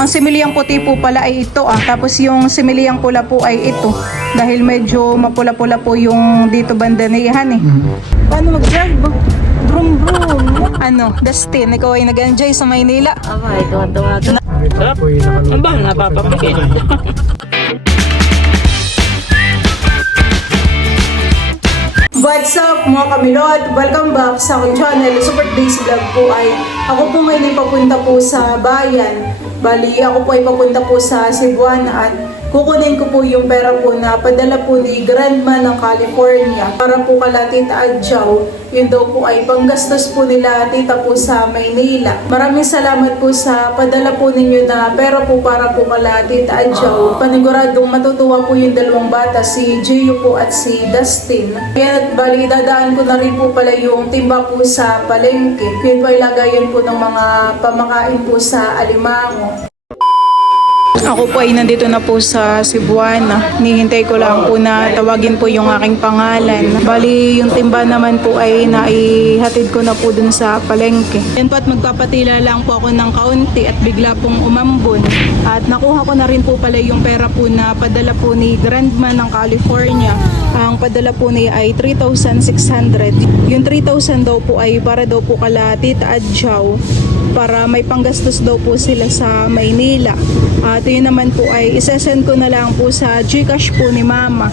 Ang similiyang puti po pala ay ito tapos yung similiyang pula po ay ito. Dahil medyo mapula-pula po yung dito banda na yan eh. Paano mag-drive? Brum brum. Ano, Dustin, ikaw ay nag-enjoy sa Maynila? Aba, ito ang tumato. Sarap. Ang ba, napapapikit. What's up mga kamilot? Welcome back sa aking channel. Super Days Vlog po ay ako po ngayon ay papunta po sa bayan. Bali, ako po ay papunta po sa Cebuana at kukunin ko po yung pera po na padala po ni Grandma ng California para po kala Tita Adjaw. Yun daw po ay panggastos po nila tita po sa Maynila. Maraming salamat po sa padala po ninyo na pera po para po kala Tita Adjaw. Paniguradong matutuwa po yung dalawang bata, si Gio po at si Dustin. Kaya at bali, dadaan ko na rin po pala yung timba po sa palengke. Yun po ay lagayan po ng mga pamakain po sa alimango. Ako po ay nandito na po sa Cebuana. Nihintay ko lang po na tawagin po yung aking pangalan. Bali, yung timba naman po ay naihatid ko na po dun sa palengke. Yan po at magpapatila lang po ako ng kaunti at bigla pong umambon. At nakuha ko na rin po pala yung pera po na padala po ni Grandma ng California. Ang padala po niya ay 3,600. Yung 3,000 daw po ay para daw po kala Tita Adjaw, para may panggastos daw po sila sa Maynila. At yun naman po ay isesend ko na lang po sa GCash po ni Mama.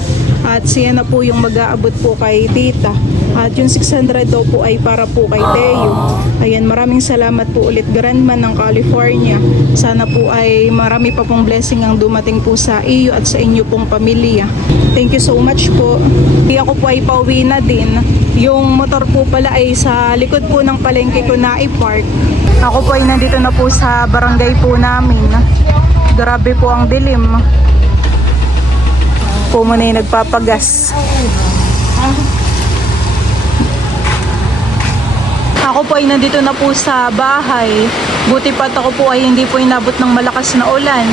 At siya na po yung mag-aabot po kay Tita. At yung 600 daw po ay para po kay Teo. Ayan, maraming salamat po ulit Grandma ng California. Sana po ay marami pa pong blessing ang dumating po sa iyo at sa inyo pong pamilya. Thank you so much po. Ako po ay pauwi na din. Yung motor po pala ay sa likod po ng palengke ko na i-park. Ako po ay nandito na po sa barangay po namin. Grabe po ang dilim. Po muna yung nagpapagas. Ako po ay nandito na po sa bahay. Buti pat ako po ay hindi po inabot ng malakas na ulan.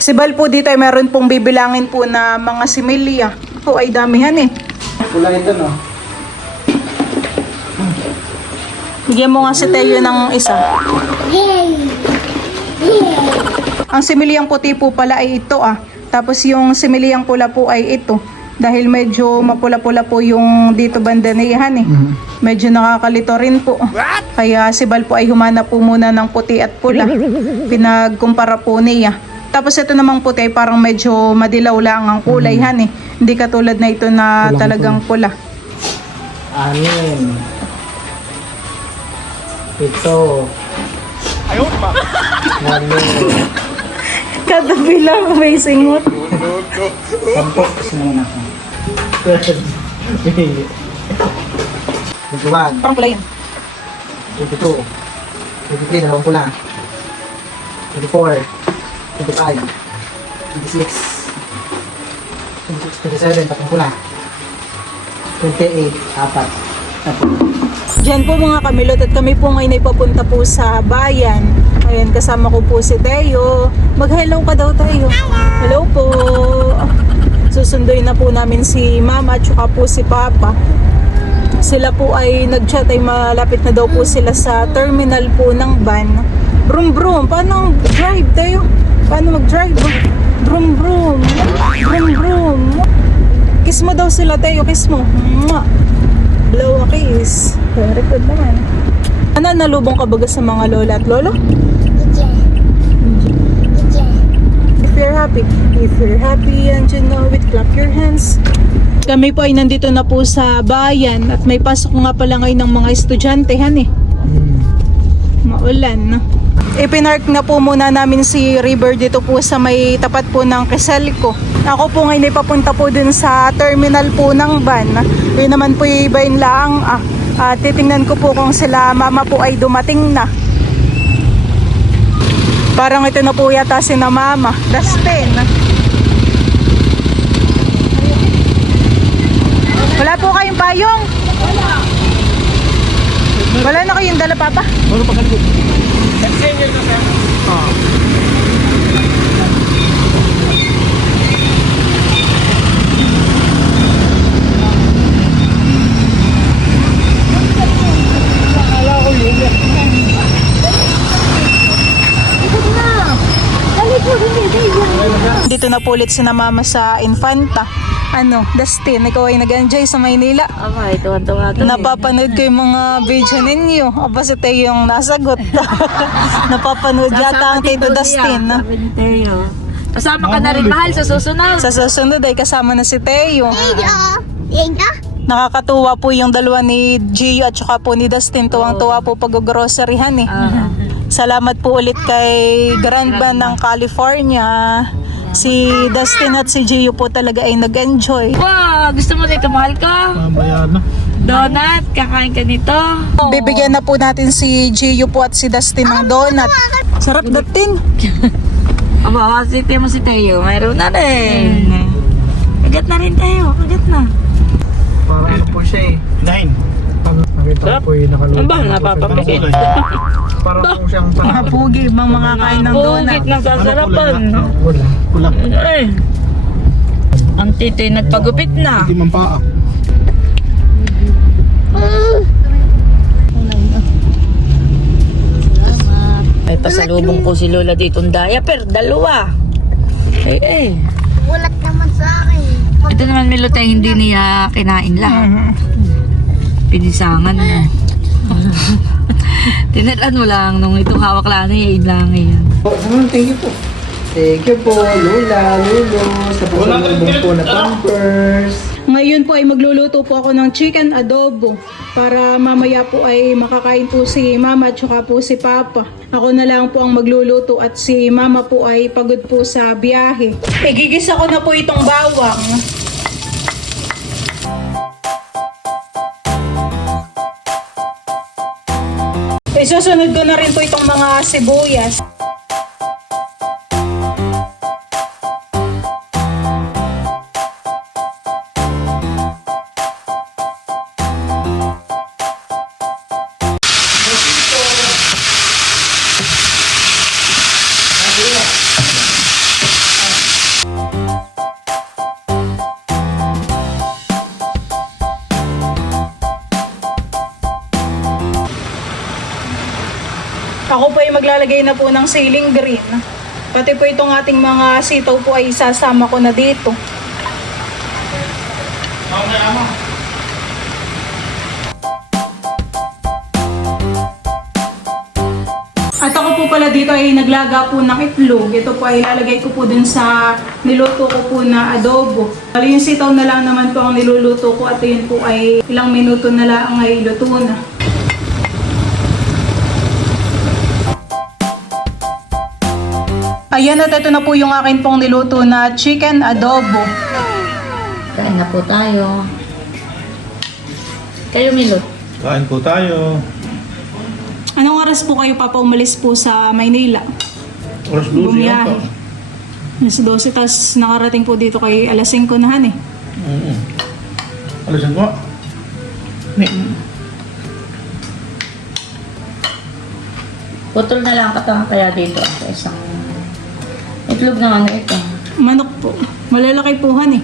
Sibal po dito ay meron pong bibilangin po na mga similya. Po ay damihan eh. Pula ito no? Bigyan mo nga si Teo ng isa. Ang similyang puti po pala ay ito Tapos yung similyang pula po ay ito. Dahil medyo mapula-pula po yung dito banda na yan eh. Medyo nakakalito rin po. Kaya si Bal po ay humana po muna ng puti at pula. Pinagkumpara po niya. Tapos ito namang puti ay parang medyo madilaw lang ang kulay han eh. Hindi katulad na ito na Pulang talagang pula. 6, 7, Ayaw, ma. 8, Kada bilang may singot. 10, muna ako. 12, 21, Parang pula yan. 22, 23, dalawang pula. 24, 25, 26, 27, tatlong pula. 28, 4. Diyan po mga kamilot at kami po ngayon ay papunta po sa bayan. Ayan, kasama ko po si Teo. Mag-hello ka daw Teo. Hello po. Susunduin na po namin si Mama at saka po si Papa. Sila po ay nag-chat ay malapit na daw po sila sa terminal po ng van. Brum brum. Paano drive Teo? Paano mag-drive? Brum brum. Brum brum. Kiss mo daw sila Teo. Kiss mo. Mwah. Hello, kiss. Very good naman. Ano, nalubong ka baga sa mga lola at lolo? If you're happy and you know it, clap your hands. Kami po ay nandito na po sa bayan at may pasok nga pala ngayon ng mga estudyante, han eh. Maulan. Ipinark na po muna namin si River dito po sa may tapat po ng Quezalco. Ako po ngayon ay papunta po dun sa terminal po ng van. Yun naman po yung iba yung laang titingnan ko po kung sila Mama po ay dumating na. Parang ito na po yata si na Mama. Dustin. Wala po kayong payong? Wala na kayong dala Papa? Ano pa kalit? Senior na sir. nandito na po ulit si na mama sa Infanta. Ano, Dustin, ikaw ay nag-enjoy sa Maynila? Aba, ito ang tumatawag. Napapanood ko yung mga video ninyo. Aba, si Teo yung nasagot. Napapanood yata ang Tito Dustin. No? Sabi ni Teo. Kasama ka na rin, mahal, sa susunod. Sa susunod ay kasama na si Teo. Nakakatuwa po yung dalawa ni Gio at saka po ni Dustin. Tuwang-tuwa po pag-groceryhan eh. Salamat po ulit kay Grandma ng California. Si Dustin at si Gio po talaga ay nag-enjoy. Wow, gusto mo nito, mahal ko? Mabayan na. Donut, kakain ka nito. Bibigyan na po natin si Gio po at si Dustin ng donut. Sarap Dustin. Aba, kasi mo si Teo, mayroon na rin. Kagat na rin Teo, kagat na. Para ano po siya eh. 9. Nakita ko po yung nakalulog. Aba, napapapikit. Para po siyang Mga pugi, mga kain ng donut. Bukit ng sasarapan. Wala. Wala. Eh. Ang tito'y nagpagupit na. Hindi man paa. Ay, pasalubong ko si Lola ditong diaper, dalawa. Eh. Ulat naman sa akin. Ito naman Milot ay hindi niya kinain lahat. Pinisangan na. Tiniran mo lang nung itong hawak lang niya, lang yan. Thank you po. Thank you po, Lola, Lolo, sa pasalubong po na Pampers. Ngayon po ay magluluto po ako ng chicken adobo para mamaya po ay makakain po si mama at saka po si papa. Ako na lang po ang magluluto at si mama po ay pagod po sa biyahe. Igigisa ko na po itong bawang. Isusunod ko na rin po itong mga sibuyas. Ako po ay maglalagay na po ng ceiling green. Pati po itong ating mga sitaw po ay isasama ko na dito. At ako po pala dito ay naglaga po ng itlog. Ito po ay ilalagay ko po dun sa niluto ko po na adobo. Bali yung sitaw na lang naman po ang niluluto ko at yun po ay ilang minuto na lang ay luto na. Ayan at ito na po yung akin pong niluto na chicken adobo. Kain na po tayo. Kayo Milot. Kain po tayo. Anong oras po kayo umalis po sa Maynila? Oras 12 Bumiyahe. yata. Alas 12, tapos nakarating po dito kay alas 5 na han eh. Alisan ko. Putol na lang katang kaya dito sa isang itlog na ano ito. Manok po. Malalaki po han eh.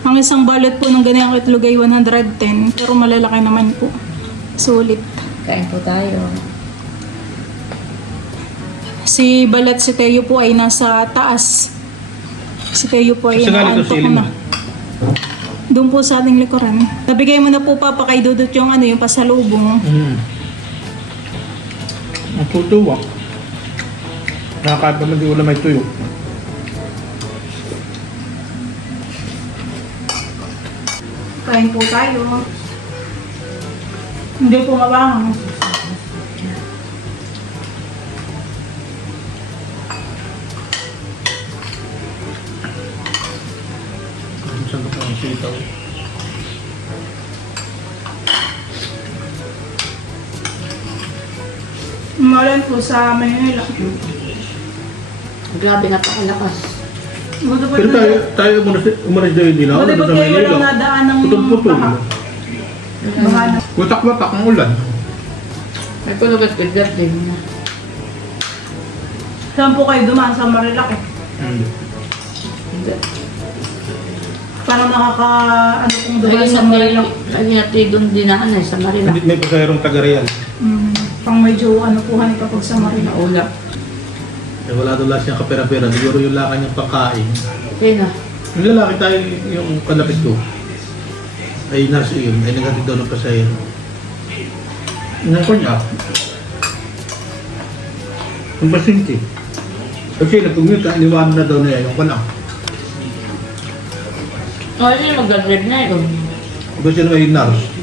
Ang isang balot po ng ganyan itlog ay 110, pero malalaki naman po. Sulit. Kain po tayo. Si Balat, si Teo po ay nasa taas. Si Teo po ay Kasi galing to nakaantok siling na. mo. Doon po sa ating likuran. Nabigay mo na po Papa kay Dudut yung yung pasalubong. Ang tutuwa. Nakakain pa man di wala may tuyo. Kain po tayo. Hindi po mabangang. Saan ka pa ang sitaw? Umulan po sa Manila. Grabe na pakalakas. Buti po Pero tayo umalis dahil nila. Buti po kayo walang nadaan ng Putol-putol. baha. Baha na. Watak-watak ang ulan. May pulugat-gagat din. Saan po kayo dumaan sa Marilaki? Hindi. Parang ano kung dumaan Ay, sa sa Marilaki. Lagi natin doon dinaan ay sa Marila. Hindi may pasayarong taga-real. Pang medyo ano po hani kapag sa Marilaki. Naula. Eh, wala daw lang siyang kapera-pera. Siguro yung laki niyang pagkain. Sino? Yung lalaki tayo, yung kalapit ko. Ay nurse yun. Ay nagatid daw ng pasahero. Yung ko niya. Yung pasyente. Kasi napag-mute, iniwanan na daw niya yung kanak. Oh, ano yung mag-graduate na yun? Kasi na may nurse.